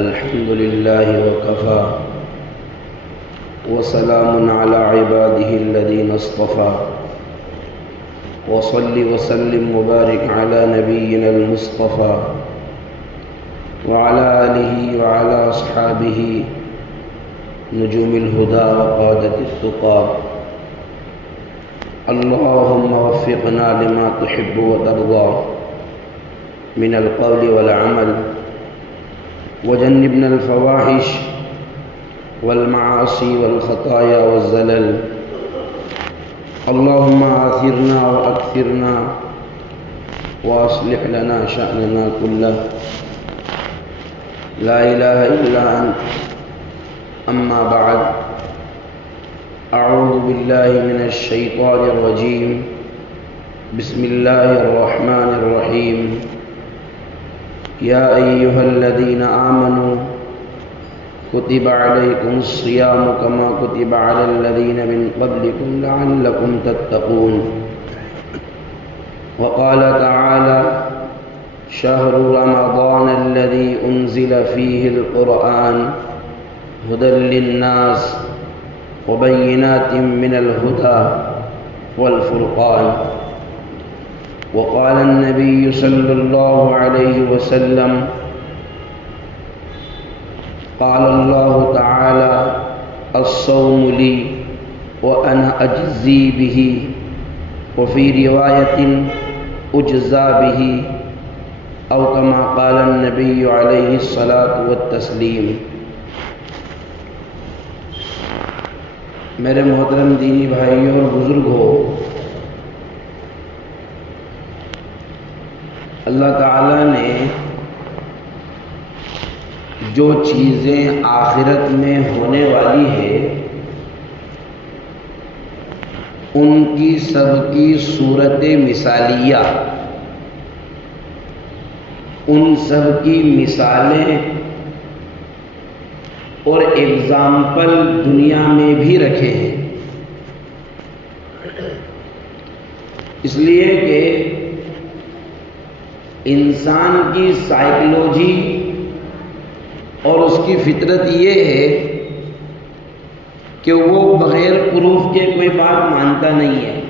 الحمد لله وكفى وسلام على عباده الذين اصطفى وصل وسلم وبارك على نبينا المصطفى وعلى آله وعلى أصحابه نجوم الهدى وقادة التقى. اللهم وفقنا لما تحب وترضى من القول والعمل وجنبنا الفواحش والمعاصي والخطايا والزلل. اللهم آثرنا وأكثرنا وأصلح لنا شأننا كله. لا إله إلا أنت. أما بعد، أعوذ بالله من الشيطان الرجيم. بسم الله الرحمن الرحيم. يا أيها الذين آمنوا كتب عليكم الصيام كما كتب على الذين من قبلكم لعلكم تتقون. وقال تعالى: شهر رمضان الذي أنزل فيه القرآن هدى للناس وبينات من الهدى والفرقان. وقال النبي صلى الله عليه وسلم: قال الله تعالى: الصوم لي وأنا أجزي به، وفي رواية أجزى به، أو كما قال النبي عليه الصلاة والتسلیم. میرے محترم دینی بھائیوں اور بزرگوں، اللہ تعالیٰ نے جو چیزیں آخرت میں ہونے والی ہے ان کی سب کی صورت مثالیہ، ان سب کی مثالیں اور ایگزامپل دنیا میں بھی رکھے ہیں، اس لیے کہ انسان کی سائیکولوجی اور اس کی فطرت یہ ہے کہ وہ بغیر پروف کے کوئی بات مانتا نہیں ہے.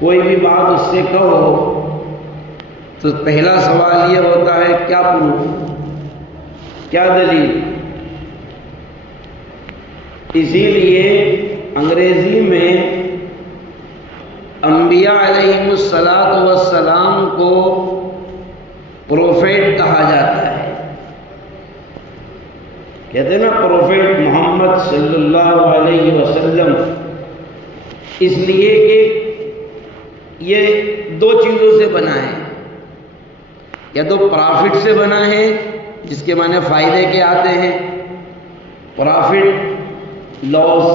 کوئی بھی بات اس سے کہو تو پہلا سوال یہ ہوتا ہے: کیا پروف، کیا دلیل؟ اسی لیے انگریزی میں انبیاء علیہم الصلاۃ والسلام کو پروفیٹ کہا جاتا ہے. کہتے ہیں نا پروفیٹ محمد صلی اللہ علیہ وسلم، اس لیے کہ یہ دو چیزوں سے بنا ہے. یا تو پرافٹ سے بنا ہے جس کے معنی فائدے کے آتے ہیں، پرافٹ لاس،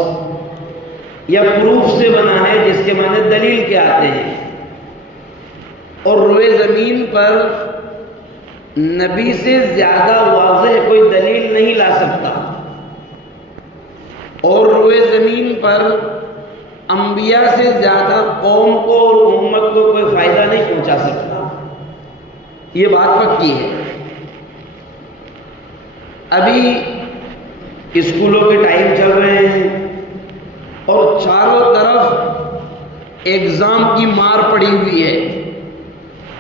یا پروف سے بنا ہے جس کے معنی دلیل کے آتے ہیں. اور روئے زمین پر نبی سے زیادہ واضح کوئی دلیل نہیں لا سکتا، اور روئے زمین پر انبیاء سے زیادہ قوم کو اور امت کو کوئی فائدہ نہیں پہنچا سکتا. یہ بات پکی ہے. ابھی اسکولوں کے ٹائم چل رہے ہیں اور چاروں طرف ایگزام کی مار پڑی ہوئی ہے.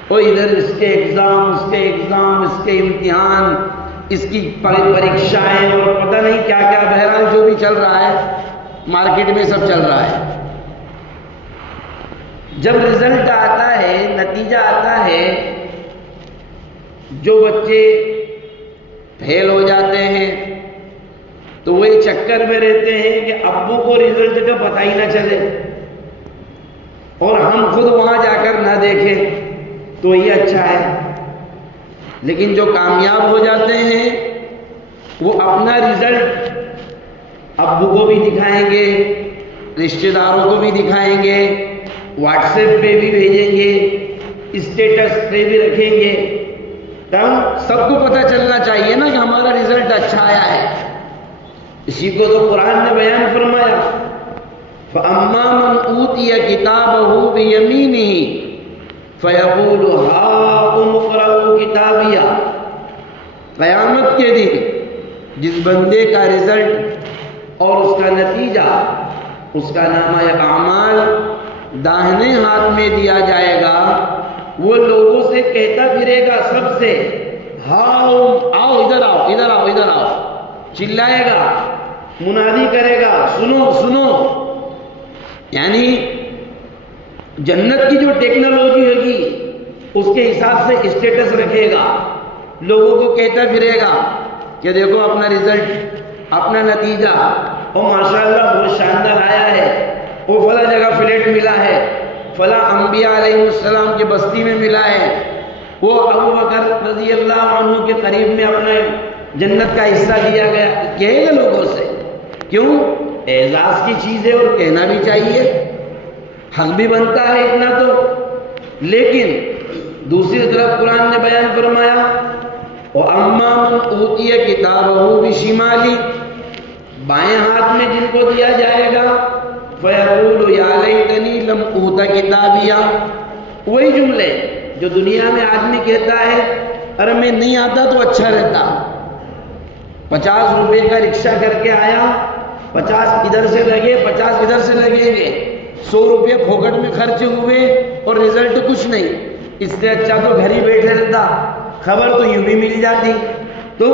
اور ادھر اس کے ایگزام، اس کے ایگزام، اس کے امتحان، اس کی پریکشائیں اور پتہ نہیں کیا کیا. بہرحال جو بھی چل رہا ہے مارکیٹ میں سب چل رہا ہے. جب رزلٹ آتا ہے، نتیجہ آتا ہے، جو بچے فیل ہو جاتے ہیں تو وہی چکر میں رہتے ہیں کہ ابو کو رزلٹ کا پتہ ہی نہ چلے اور ہم خود وہاں جا کر نہ دیکھیں تو یہ اچھا ہے. لیکن جو کامیاب ہو جاتے ہیں وہ اپنا رزلٹ ابو کو بھی دکھائیں گے، رشتہ داروں کو بھی دکھائیں گے، واٹس ایپ پہ بھی بھیجیں گے، اسٹیٹس پہ بھی رکھیں گے. تب سب کو پتہ چلنا چاہیے نا کہ ہمارا رزلٹ اچھا آیا ہے. اسی کو تو قرآن نے بیان فرمایا: فَأَمَّا مَنْ أُوتِيَ كِتَابَهُ بِيَمِينِهِ فَيَقُولُ هَاؤُمُ اقْرَءُوا كِتَابِيَهْ قیامت کے دن جس بندے کا رزلٹ اور اس کا نتیجہ، اس کا نامہ اعمال داہنے ہاتھ میں دیا جائے گا، وہ لوگوں سے کہتا پھرے گا، سب سے ہاؤ آؤ ادھر آؤ ادھر آؤ ادھر آؤ، چلائے گا، منادی کرے گا، سنو سنو. یعنی جنت کی جو ٹیکنالوجی ہوگی اس کے حساب سے اسٹیٹس رکھے گا، لوگوں کو کہتا پھرے گا کہ دیکھو اپنا رزلٹ، اپنا نتیجہ، اور ماشاءاللہ بہت شاندار آیا ہے، وہ فلاں جگہ فلیٹ ملا ہے، فلاں انبیاء علیہ السلام کی بستی میں ملا ہے، وہ ابو بکر رضی اللہ عنہ کے قریب میں اپنے جنت کا حصہ دیا گیا، کہے گا لوگوں سے. کیوں؟ اعزاز کی چیز ہے اور کہنا بھی چاہیے، حق بھی بنتا ہے اتنا تو. لیکن دوسری طرف قرآن نے بیان فرمایا وَأَمَّا مَنْ أُوتِيَ كِتَابَهُ بِشِمَالِهِ، بائیں ہاتھ میں جن کو دیا جائے گا فَيَقُولُ يَا لَيْتَنِي لَمْ أُوتَ كِتَابِيَهْ، وہی جملے جو دنیا میں آدمی کہتا ہے ارے میں نہیں آتا تو اچھا رہتا، 50 روپے کا رکشہ کر کے آیا، 50 ادھر سے لگے 50 ادھر سے لگیں گے، 100 روپے پھوکٹ میں خرچ ہوئے اور رزلٹ کچھ نہیں، اس سے اچھا تو گھر ہی بیٹھے رہتا، خبر تو یوں بھی مل جاتی. تو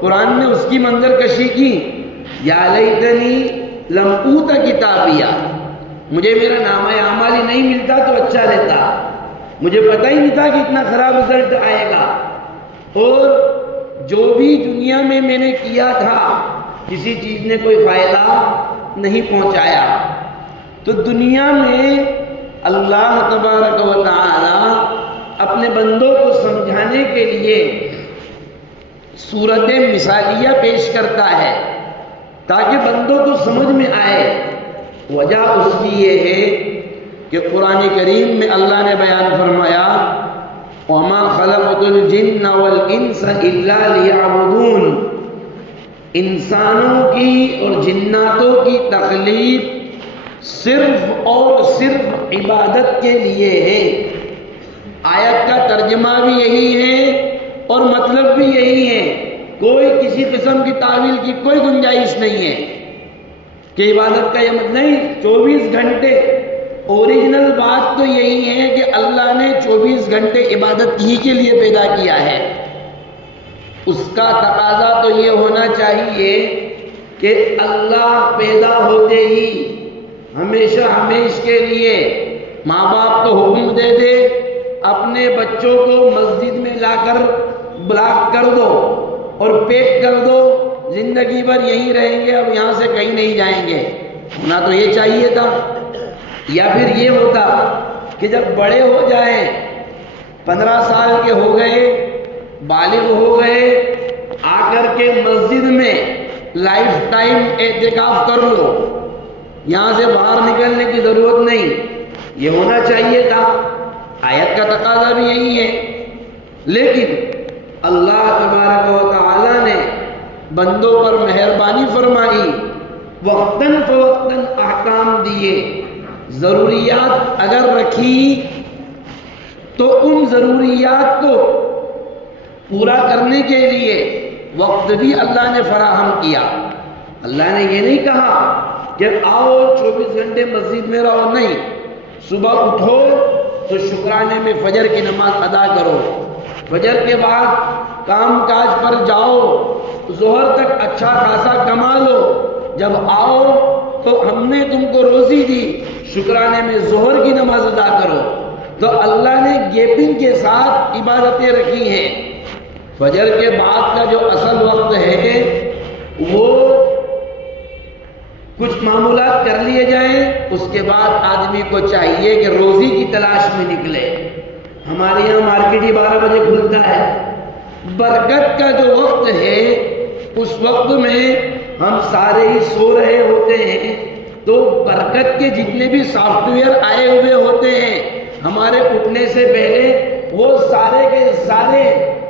قرآن نے اس کی منظر کشی کی، یا لیتنی لم اوت کتابیہ، مجھے میرا نامہ اعمال ہی نہیں ملتا تو اچھا رہتا، مجھے پتہ ہی نہیں تھا کہ اتنا خراب رزلٹ آئے گا، اور جو بھی دنیا میں نے کیا تھا کسی چیز نے کوئی فائدہ نہیں پہنچایا. تو دنیا میں اللہ تبارک و تعالی اپنے بندوں کو سمجھانے کے لیے صورت مثالیہ پیش کرتا ہے تاکہ بندوں کو سمجھ میں آئے. وجہ اس کی یہ ہے کہ قرآن کریم میں اللہ نے بیان فرمایا وَمَا خَلَقْتُ الْجِنَّ وَالْإِنسَ إِلَّا لِيَعْبُدُونَ، انسانوں کی اور جناتوں کی تخلیق صرف اور صرف عبادت کے لیے ہے. آیت کا ترجمہ بھی یہی ہے اور مطلب بھی یہی ہے، کوئی کسی قسم کی تعویل کی کوئی گنجائش نہیں ہے کہ عبادت کا یہ مطلب نہیں. 24 گھنٹے اوریجنل بات تو یہی ہے کہ اللہ نے 24 گھنٹے عبادت ہی کے لیے پیدا کیا ہے. اس کا تقاضا تو یہ ہونا چاہیے کہ اللہ پیدا ہوتے ہی ہمیشہ ہمیش کے لیے ماں باپ کو حکم دے دے اپنے بچوں کو مسجد میں لا کر بلاک کر دو اور پیک کر دو، زندگی بھر یہیں رہیں گے، اب یہاں سے کہیں نہیں جائیں گے. ہونا تو یہ چاہیے تھا. یا پھر یہ ہوتا کہ جب بڑے ہو جائیں، 15 سال کے ہو گئے، بالغ ہو گئے، آ کر کے مسجد میں لائف ٹائم اعتکاف کر لو، یہاں سے باہر نکلنے کی ضرورت نہیں. یہ ہونا چاہیے تھا. آیت کا تقاضا بھی یہی ہے. لیکن اللہ تبارک و تعالی نے بندوں پر مہربانی فرمائی، وقتاً فوقتاً احکام دیے. ضروریات اگر رکھی تو ان ضروریات کو پورا کرنے کے لیے وقت بھی اللہ نے فراہم کیا. اللہ نے یہ نہیں کہا کہ آؤ 24 گھنٹے مسجد میں رہو، نہیں. صبح اٹھو تو شکرانے میں فجر کی نماز ادا کرو، فجر کے بعد کام کاج پر جاؤ، ظہر تک اچھا خاصا کما لو، جب آؤ تو ہم نے تم کو روزی دی، شکرانے میں ظہر کی نماز ادا کرو. تو اللہ نے گیپنگ کے ساتھ عبادتیں رکھی ہیں. فجر کے بعد کا جو اصل وقت ہے وہ کچھ معمولات کر لیے جائیں، اس کے بعد آدمی کو چاہیے کہ روزی کی تلاش میں نکلے. ہمارے یہاں مارکیٹ ہی 12 بجے کھلتا ہے. برکت کا جو وقت ہے اس وقت میں ہم سارے ہی سو رہے ہوتے ہیں، تو برکت کے جتنے بھی سافٹ ویئر آئے ہوئے ہوتے ہیں ہمارے اٹھنے سے پہلے وہ سارے کے سارے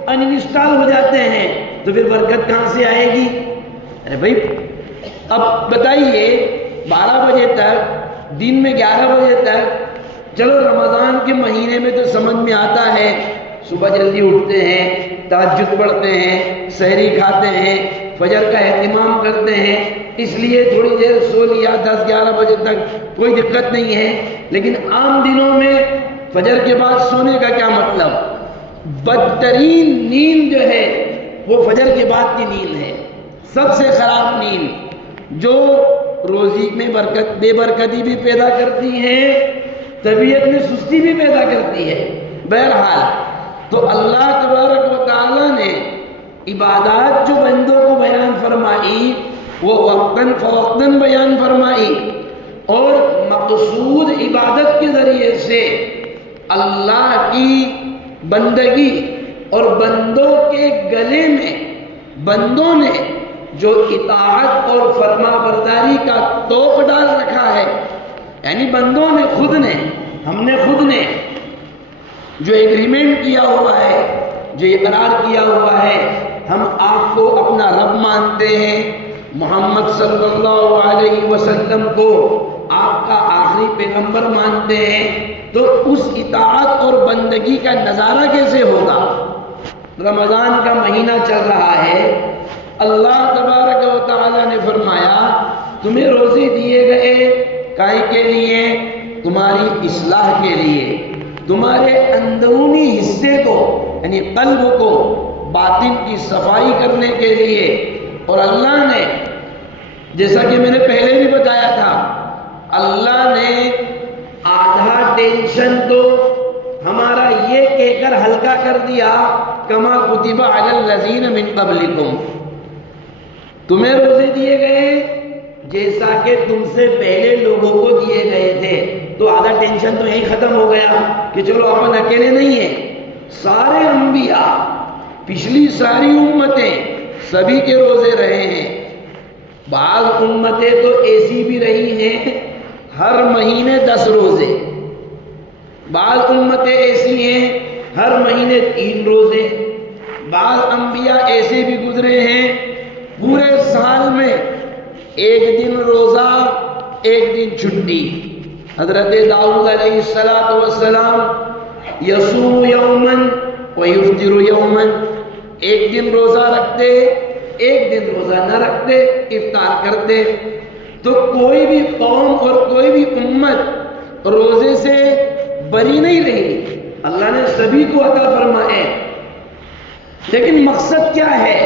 انسٹال ہو جاتے ہیں. تو پھر برکت کہاں سے آئے گی؟ ارے بھائی اب بتائیے 12 بجے تک، دن میں 11 بجے تک، چلو رمضان کے مہینے میں تو سمجھ میں آتا ہے، صبح جلدی اٹھتے ہیں، تہجد پڑھتے ہیں، سحری کھاتے ہیں، فجر کا اہتمام کرتے ہیں، اس لیے تھوڑی دیر سو لیا 10-11 بجے تک کوئی دقت نہیں ہے. لیکن عام دنوں میں فجر کے بعد سونے کا کیا مطلب؟ بدترین نیند جو ہے وہ فجر کے بعد کی نیند ہے، سب سے خراب نیند، جو روزی میں بے برکتی بھی پیدا کرتی ہے، طبیعت میں سستی بھی پیدا کرتی ہے. بہرحال تو اللہ تبارک و تعالی نے عبادات جو بندوں کو بیان فرمائی وہ وقتاً فوقتاً بیان فرمائی، اور مقصود عبادت کے ذریعے سے اللہ کی بندگی اور بندوں کے گلے میں بندوں نے جو اطاعت اور فرما برداری کا توق ڈال رکھا ہے، یعنی بندوں نے ہم نے خود نے جو ایگریمنٹ کیا ہوا ہے، جو اقرار کیا ہوا ہے، ہم آپ کو اپنا رب مانتے ہیں، محمد صلی اللہ علیہ وسلم کو آپ کا آخری پیغمبر مانتے ہیں، تو اس اطاعت اور بندگی کا نظارہ کیسے ہوگا؟ رمضان کا مہینہ چل رہا ہے، اللہ تبارک و تعالی نے فرمایا تمہیں روزے دیے گئے کائے کے لیے؟ تمہاری اصلاح کے لیے، تمہارے اندرونی حصے کو یعنی قلب کو باطن کی صفائی کرنے کے لیے. اور اللہ نے جیسا کہ میں نے پہلے بھی بتایا تھا، اللہ نے آدھا ٹینشن تو ہمارا یہ کہہ کر ہلکا کر دیا، کما کتب علی الذین من قبلکم، تمہیں روزے دیے گئے جیسا کہ تم سے پہلے لوگوں کو دیے گئے تھے. تو آدھا ٹینشن تو یہی ختم ہو گیا کہ چلو اپن اکیلے نہیں ہیں، سارے انبیاء، پچھلی ساری امتیں سبھی کے روزے رہے ہیں. بعض امتیں تو ایسی بھی رہی ہیں ہر مہینے 10 روزے، بعض امتیں ایسی ہیں ہر مہینے 3 روزے، بعض انبیاء ایسے بھی گزرے ہیں پورے سال میں 1 دن روزہ 1 دن چھٹی. حضرت داؤد علیہ السلام یصوم یوما ویفطر یوما، 1 دن روزہ رکھتے 1 دن روزہ نہ رکھتے، افطار کرتے. تو کوئی بھی قوم اور کوئی بھی امت روزے سے بری نہیں رہی، اللہ نے سبھی کو عطا فرمائے. لیکن مقصد کیا ہے؟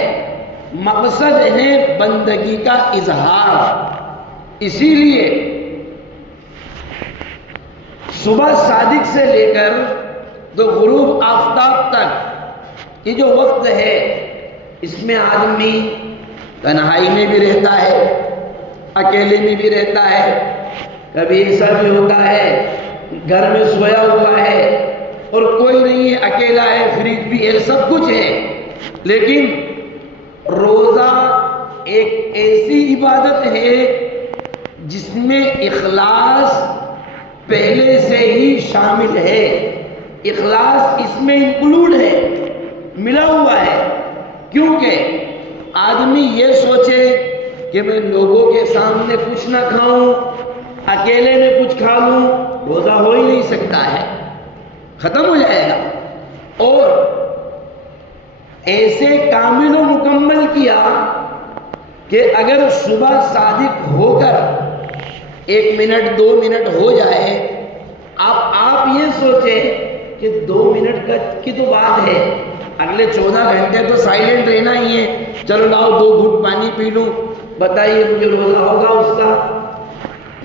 مقصد ہے بندگی کا اظہار. اسی لیے صبح صادق سے لے کر تو غروب آفتاب تک یہ جو وقت ہے، اس میں آدمی تنہائی میں بھی رہتا ہے، اکیلے میں بھی رہتا ہے. کبھی ایسا بھی ہوتا ہے گھر میں سویا ہوا ہے اور کوئی نہیں ہے، اکیلا ہے، فریج بھی ہے، سب کچھ ہے. لیکن روزہ ایک ایسی عبادت ہے جس میں اخلاص پہلے سے ہی شامل ہے، اخلاص اس میں انکلوڈ ہے، ملا ہوا ہے. کیونکہ آدمی یہ سوچے کہ میں لوگوں کے سامنے کچھ نہ کھاؤں، اکیلے میں کچھ کھا لوں، روزہ ہو ہی نہیں سکتا ہے، ختم ہو جائے گا. اور ایسے کامل و مکمل کیا کہ اگر صبح صادق ہو کر 1 منٹ 2 منٹ ہو جائے، آپ یہ سوچیں کہ 2 منٹ کی تو بات ہے، اگلے 14 گھنٹے تو سائلنٹ رہنا ہی ہے، چلو لاؤ 2 گھٹ پانی پی لوں، بتائیے مجھے روزہ ہوگا اس کا؟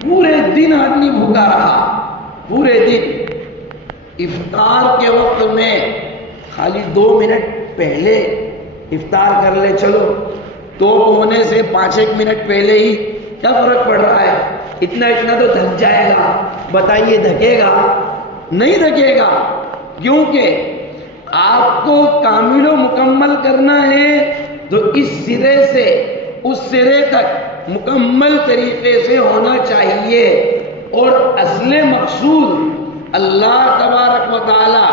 پورے دن آدمی بھوکا رہا، پورے دن. افطار کے وقت میں خالی 2 منٹ پہلے افطار کر لے، چلو تو ہونے سے 5-1 منٹ پہلے ہی کیا فرق پڑ رہا ہے؟ اتنا تو دھک جائے گا. بتائیے دھکے گا؟ نہیں دھکے گا، کیونکہ آپ کو کامل و مکمل کرنا ہے تو اس سرے سے اس سرے تک مکمل طریقے سے ہونا چاہیے. اور اصل مقصود اللہ تبارک و تعالی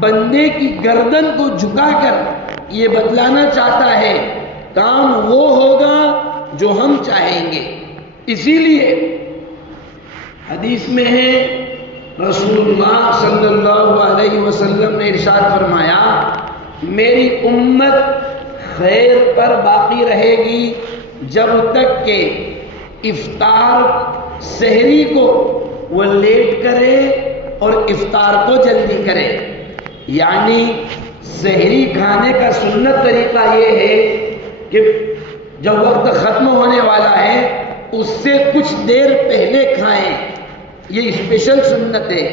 بندے کی گردن کو جھکا کر یہ بتلانا چاہتا ہے کام وہ ہوگا جو ہم چاہیں گے. اسی لیے حدیث میں ہے رسول اللہ صلی اللہ علیہ وسلم نے ارشاد فرمایا میری امت خیر پر باقی رہے گی جب تک کہ افطار سحری کو وہ لیٹ کرے اور افطار کو جلدی کرے. یعنی سحری کھانے کا سنت طریقہ یہ ہے کہ جب وقت ختم ہونے والا ہے اس سے کچھ دیر پہلے کھائیں. یہ اسپیشل سنت ہے.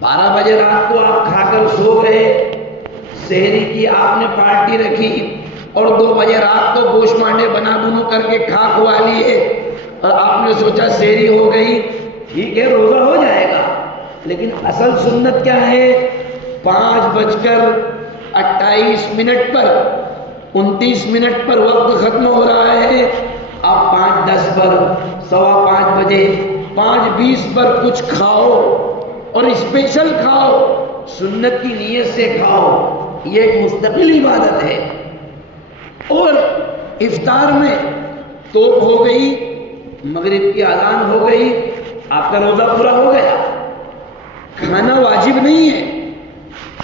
12 بجے رات کو آپ کھا کر سو گئے، سحری کی آپ نے پارٹی رکھی اور 2 بجے رات کو گوشت مانڈے بنا بنو کر کے کھا کھوا لیے اور آپ نے سوچا سحری ہو گئی، ٹھیک ہے روزہ ہو جائے گا. لیکن اصل سنت کیا ہے؟ 5:28 پر 29 منٹ پر وقت ختم ہو رہا ہے، آپ 5:10 پر، 5:15 بجے، 5:20 پر کچھ کھاؤ اور اسپیشل کھاؤ، سنت کی نیت سے کھاؤ. یہ ایک مستقل عبادت ہے. اور افطار میں توپ ہو گئی، مغرب کی اذان ہو گئی، آپ کا روزہ پورا ہو گیا. کھانا واجب نہیں ہے.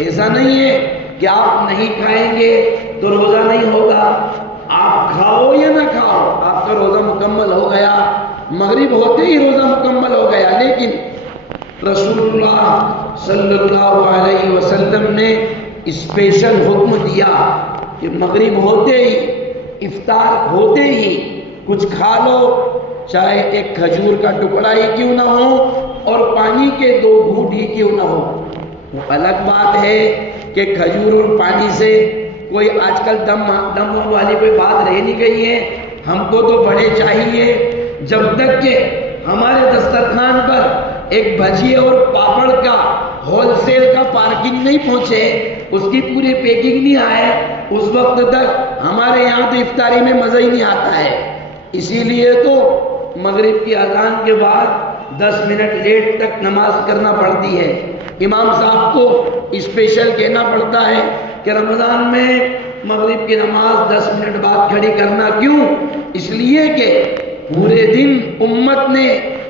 ایسا نہیں ہے کہ آپ نہیں کھائیں گے تو روزہ نہیں ہوگا. آپ کھاؤ یا نہ کھاؤ آپ کا روزہ مکمل ہو گیا. مغرب ہوتے ہی روزہ مکمل ہو گیا. لیکن رسول اللہ صلی اللہ علیہ وسلم نے اسپیشل حکم دیا کہ مغرب ہوتے ہی، افطار ہوتے ہی کچھ کھا لو، چاہے ایک کھجور کا ٹکڑا ہی کیوں نہ ہو اور پانی کے 2 گھونٹ ہی کیوں نہ ہو. وہ الگ بات ہے کہ کھجور اور پانی سے کوئی آج کل دم والی کوئی بات رہ نہیں گئی ہے. ہم کو تو بڑے چاہیے. جب تک کہ ہمارے دسترخوان پر ایک بھجیے اور پاپڑ کا ہول سیل کا پارکنگ نہیں پہنچے، اس کی پوری پیکنگ نہیں آئے، اس وقت تک ہمارے یہاں تو افطاری میں مزہ ہی نہیں آتا ہے. اسی لیے تو مغرب کی اذان کے بعد 10 منٹ لیٹ تک نماز کرنا پڑتی ہے. امام صاحب کو اسپیشل کہنا پڑتا ہے کہ رمضان میں مغرب کی نماز 10 منٹ بعد کھڑی کرنا. کیوں؟ اس لیے کہ پورے دن امت نے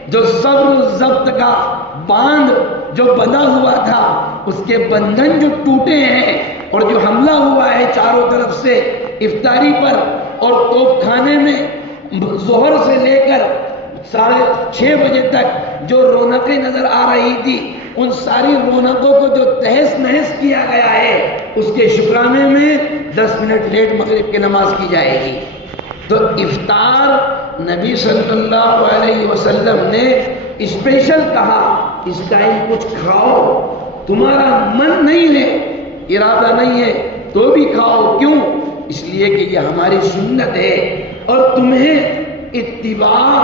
جو صبر و ضبط کا باندھ جو بندھا ہوا تھا، اس کے بندھن جو ٹوٹے ہیں اور جو حملہ ہوا ہے چاروں طرف سے افطاری پر اور توپ خانے میں ظہر سے لے کر 6:30 بجے تک جو رونقیں نظر آ رہی تھی، ان ساری رونقوں کو جو تہس نہس کیا گیا ہے، اس کے شکرانے میں 10 منٹ لیٹ مغرب کی نماز کی جائے گی. تو افطار نبی صلی اللہ علیہ وسلم نے اسپیشل کہا اس ٹائم کچھ کھاؤ. تمہارا من نہیں ہے، ارادہ نہیں ہے تو بھی کھاؤ. کیوں؟ اس لیے کہ یہ ہماری سنت ہے اور تمہیں اتباع،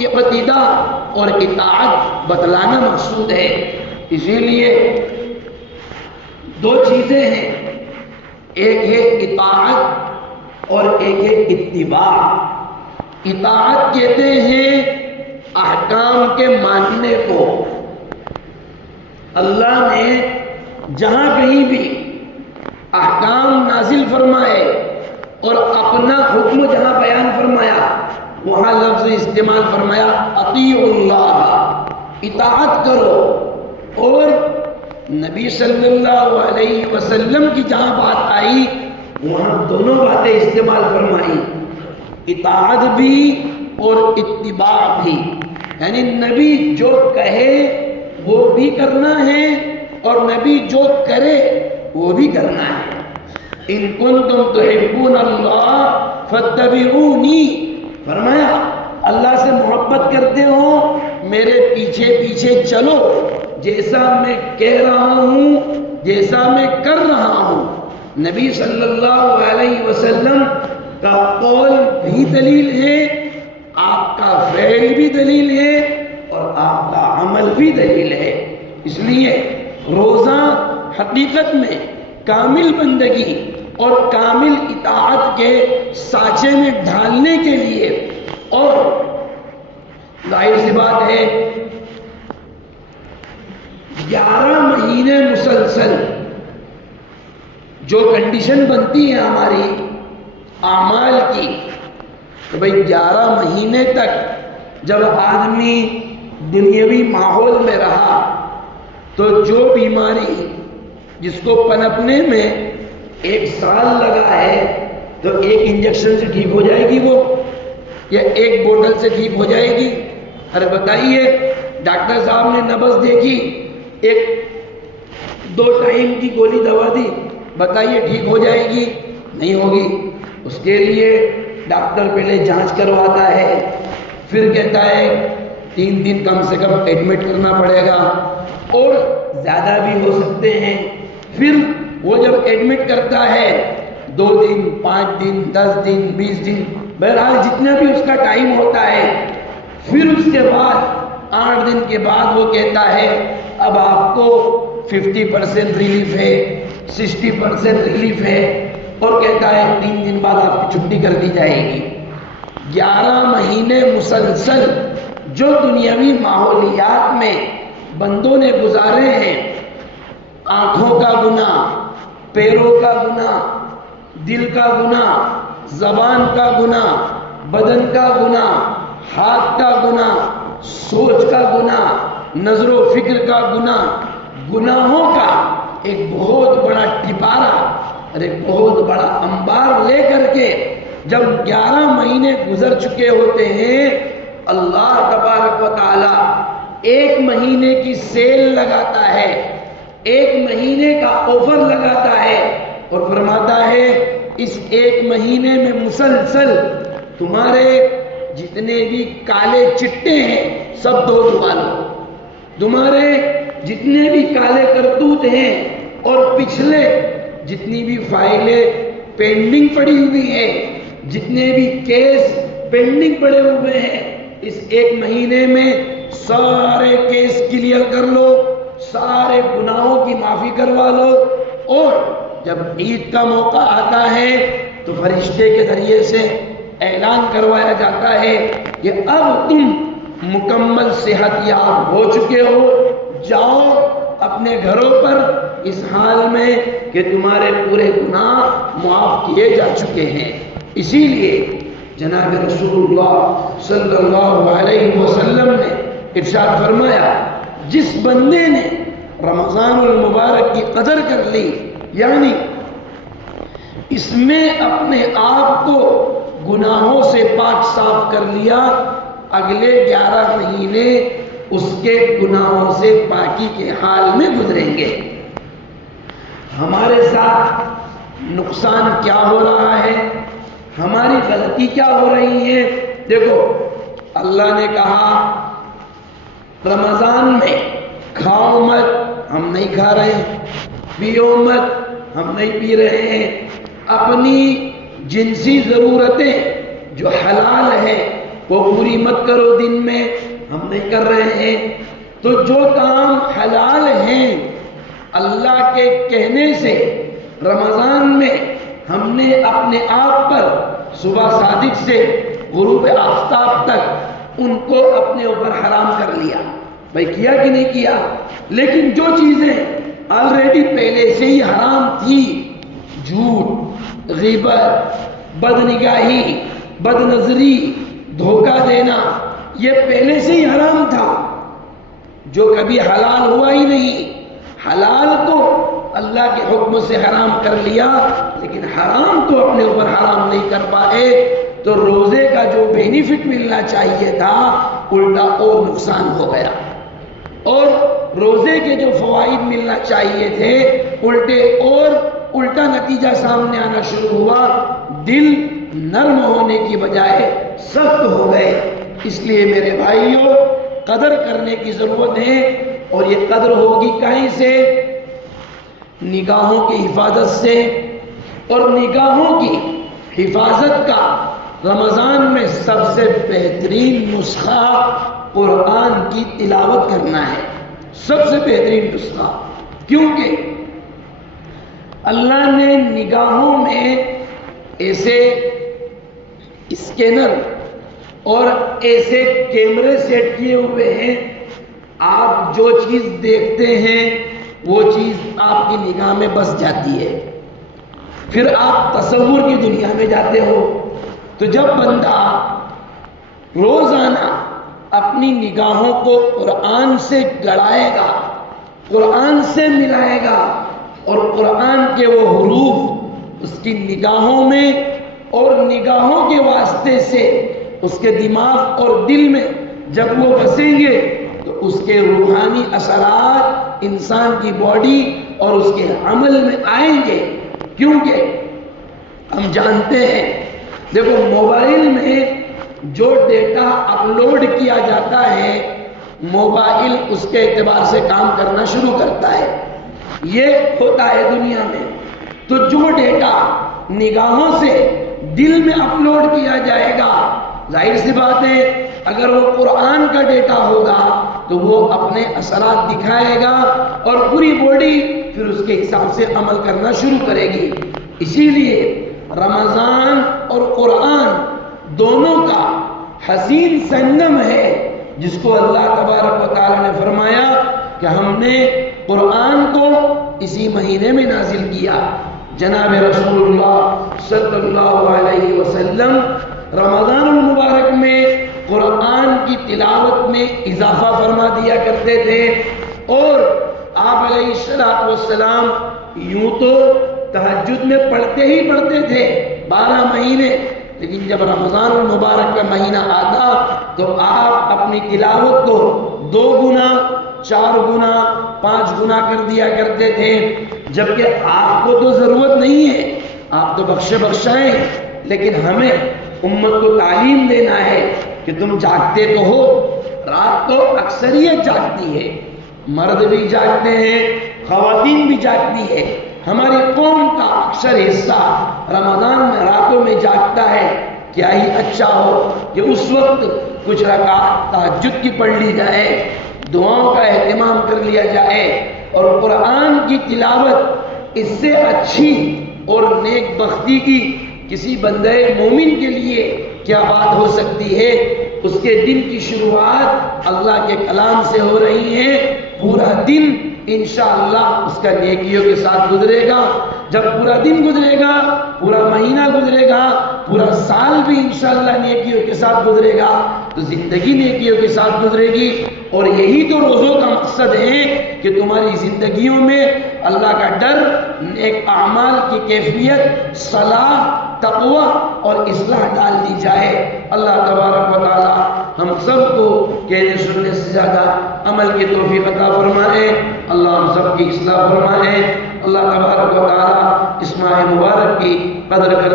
اقتداء اور اطاعت بتلانا مقصود ہے. اسی لیے 2 چیزیں ہیں، ایک ہے اطاعت اور ایک ہے اتباع. اطاعت کہتے ہیں احکام کے ماننے کو. اللہ نے جہاں کہیں بھی احکام نازل فرمائے اور اپنا حکم جہاں بیان فرمایا، وہاں لفظ استعمال فرمایا اطیعوا اللہ، اطاعت کرو. اور نبی صلی اللہ علیہ وسلم کی جہاں بات آئی وہاں دونوں باتیں استعمال فرمائی، اطاعت بھی اور اتباع بھی. یعنی نبی جو کہے وہ بھی کرنا ہے اور نبی جو کرے وہ بھی کرنا ہے. ان کنتم تحبون اللہ فاتبعونی، فرمایا اللہ سے محبت کرتے ہو میرے پیچھے پیچھے چلو، جیسا میں کہہ رہا ہوں، جیسا میں کر رہا ہوں. نبی صلی اللہ علیہ وسلم کا قول بھی دلیل ہے، آپ کا فعل بھی دلیل ہے اور آپ کا عمل بھی دلیل ہے. اس لیے روزہ حقیقت میں کامل بندگی اور کامل اطاعت کے سانچے میں ڈھالنے کے لیے، اور ظاہر سی بات ہے 11 مہینے مسلسل جو کنڈیشن بنتی ہے ہماری اعمال کی، تو بھئی 11 مہینے تک جب آدمی دنیاوی ماحول میں رہا تو جو بیماری جس کو پنپنے میں 1 سال لگا ہے، تو ایک انجیکشن سے ٹھیک ہو جائے گی وہ، یا ایک بوتل سے ٹھیک ہو جائے گی؟ ارے بتائیے، ڈاکٹر صاحب نے نبض دیکھی، ایک 2 ٹائم کی گولی دوا دی، بتائیے ٹھیک ہو جائے گی؟ نہیں ہوگی۔ اس کے لیے ڈاکٹر پہلے جانچ کرواتا ہے، پھر کہتا ہے 3 دن کم سے کم ایڈمٹ کرنا پڑے گا، اور زیادہ بھی ہو سکتے ہیں۔ پھر وہ جب ایڈمٹ کرتا ہے 2 دن، 5 دن، 10 دن، 20 دن، بہرحال جتنا بھی اس کا ٹائم ہوتا ہے، پھر اس کے بعد 8 دن کے بعد وہ کہتا ہے اب آپ کو 50% ریلیف ہے، 60% ریلیف ہے، اور کہتا ہے 3 دن بعد آپ کی چھٹی کر دی جائے گی۔ 11 مہینے مسلسل جو دنیاوی ماحولیات میں بندوں نے گزارے ہیں، آنکھوں کا گناہ، پیروں کا گناہ، دل کا گناہ، زبان کا گناہ، بدن کا گناہ، ہاتھ کا گناہ، سوچ کا گناہ، نظر و فکر کا گناہ، گناہوں کا ایک بہت بڑا ٹپارا اور ایک بہت بڑا انبار لے کر کے جب 11 مہینے گزر چکے ہوتے ہیں، اللہ تبارک و تعالی 1 مہینے کی سیل لگاتا ہے، 1 مہینے کا آفر لگاتا ہے، اور فرماتا ہے اس 1 مہینے میں مسلسل تمہارے جتنے بھی کالے چٹے ہیں سب دھو دبا لو، تمہارے جتنے بھی کالے کرتوت ہیں اور پچھلے جتنی بھی فائلیں پینڈنگ پڑی ہوئی ہیں، جتنے بھی کیس پینڈنگ پڑے ہوئے ہیں، اس 1 مہینے میں سارے کیس کلیئر کر لو، سارے گناہوں کی معافی کروا لو، اور جب عید کا موقع آتا ہے تو فرشتے کے ذریعے سے اعلان کروایا جاتا ہے کہ اب تم مکمل صحت یاب ہو چکے ہو، جاؤ اپنے گھروں پر اس حال میں کہ تمہارے پورے گناہ معاف کیے جا چکے ہیں۔ اسی لیے جناب رسول اللہ صلی اللہ علیہ وسلم نے ارشاد فرمایا، جس بندے نے رمضان المبارک کی قدر کر لی، یعنی اس میں اپنے آپ کو گناہوں سے پاک صاف کر لیا، اگلے 11 مہینے اس کے گناہوں سے پاکی کے حال میں گزریں گے۔ ہمارے ساتھ نقصان کیا ہو رہا ہے، ہماری غلطی کیا ہو رہی ہے؟ دیکھو، اللہ نے کہا رمضان میں کھاؤ مت، ہم نہیں کھا رہے ہیں، پیو مت، ہم نہیں پی رہے ہیں، اپنی جنسی ضرورتیں جو حلال ہیں وہ پوری مت کرو دن میں، ہم نہیں کر رہے ہیں۔ تو جو کام حلال ہیں اللہ کے کہنے سے رمضان میں ہم نے اپنے آپ پر صبح صادق سے غروب آفتاب تک ان کو اپنے اوپر حرام کر لیا، بھائی کیا کہ نہیں کیا؟ لیکن جو چیزیں آلریڈی پہلے سے ہی حرام تھی، جھوٹ، غیبت، بد نگاہی، بد نظری، دھوکہ دینا، یہ پہلے سے ہی حرام تھا، جو کبھی حلال ہوا ہی نہیں۔ حلال کو اللہ کے حکم سے حرام کر لیا، لیکن حرام کو اپنے اوپر حرام نہیں کر پائے، تو روزے کا جو بینیفٹ ملنا چاہیے تھا الٹا اور نقصان ہو گیا، اور روزے کے جو فوائد ملنا چاہیے تھے الٹا نتیجہ سامنے آنا شروع ہوا، دل نرم ہونے کی بجائے سخت ہو گئے۔ اس لیے میرے بھائیوں، قدر کرنے کی ضرورت ہے، اور یہ قدر ہوگی کہیں سے؟ نگاہوں کی حفاظت سے، اور نگاہوں کی حفاظت کا رمضان میں سب سے بہترین نسخہ قرآن کی تلاوت کرنا ہے، سب سے بہترین نسخہ، کیونکہ اللہ نے نگاہوں میں ایسے اسکینر اور ایسے کیمرے سیٹ کیے ہوئے ہیں، آپ جو چیز دیکھتے ہیں وہ چیز آپ کی نگاہ میں بس جاتی ہے، پھر آپ تصور کی دنیا میں جاتے ہو۔ تو جب بندہ روزانہ اپنی نگاہوں کو قرآن سے گڑائے گا، قرآن سے ملائے گا، اور قرآن کے وہ حروف اس کی نگاہوں میں اور نگاہوں کے واسطے سے اس کے دماغ اور دل میں جب وہ بسیں گے تو اس کے روحانی اثرات انسان کی باڈی اور اس کے عمل میں آئیں گے. کیونکہ ہم جانتے ہیں، دیکھو موبائل میں جو ڈیٹا اپلوڈ کیا جاتا ہے موبائل اس کے اعتبار سے کام کرنا شروع کرتا ہے. یہ ہوتا ہے دنیا میں. تو جو ڈیٹا نگاہوں سے دل میں اپلوڈ کیا جائے گا، ظاہر سی بات ہے اگر وہ قرآن کا ڈیٹا ہوگا تو وہ اپنے اثرات دکھائے گا اور پوری باڈی پھر اس کے حساب سے عمل کرنا شروع کرے گی. اسی لیے رمضان اور قرآن دونوں کا حسین سنگم ہے، جس کو اللہ تبارک و تعالی نے فرمایا کہ ہم نے قرآن کو اسی مہینے میں نازل کیا. جناب رسول اللہ صلی اللہ علیہ وسلم رمضان المبارک میں قرآن کی تلاوت میں اضافہ فرما دیا کرتے تھے، اور آپ علیہ السلام یوں تو تہجد میں پڑھتے ہی پڑھتے تھے 12 مہینے، لیکن جب رمضان المبارک کا مہینہ آتا تو آپ اپنی تلاوت کو 2 گنا 4 گنا 5 گنا کر دیا کرتے تھے. جبکہ آپ کو تو ضرورت نہیں ہے، آپ تو بخشائیں، لیکن ہمیں امت کو تعلیم دینا ہے کہ تم جاگتے تو ہو. رات تو اکثریت جاگتی ہے، مرد بھی جاگتے ہیں، خواتین بھی جاگتی ہے. ہماری قوم کا اکثر حصہ رمضان میں راتوں میں جاگتا ہے. کیا ہی اچھا ہو کہ اس وقت کچھ رکعت تہجد کی پڑھ لی جائے، دعاؤں کا اہتمام کر لیا جائے. اور قرآن کی تلاوت اس سے اچھی اور نیک بختی کی کسی بندے مومن کے لیے کیا بات ہو سکتی ہے. اس کے دن کی شروعات اللہ کے کلام سے ہو رہی ہے. پورا دن انشاءاللہ اس کا نیکیوں کے ساتھ گزرے گا. جب پورا دن گزرے گا، پورا مہینہ گزرے گا، پورا سال بھی انشاءاللہ نیکیوں کے ساتھ گزرے گا، تو زندگی نیکیوں کے ساتھ گزرے گی. اور یہی تو روزوں کا مقصد ہے کہ تمہاری زندگیوں میں اللہ کا ڈر، نیک اعمال کی کیفیت، صلاح، تقوی اور اصلاح ڈال دی جائے. اللہ تبارک و تعالی ہم سب کو کہنے سننے سے زیادہ عمل کی توفیق عطا فرمائے. اللہ ہم سب کی اصلاح فرمائے. اللہ تبارک و تعالی اس ماہ مبارک کی قدر کرنے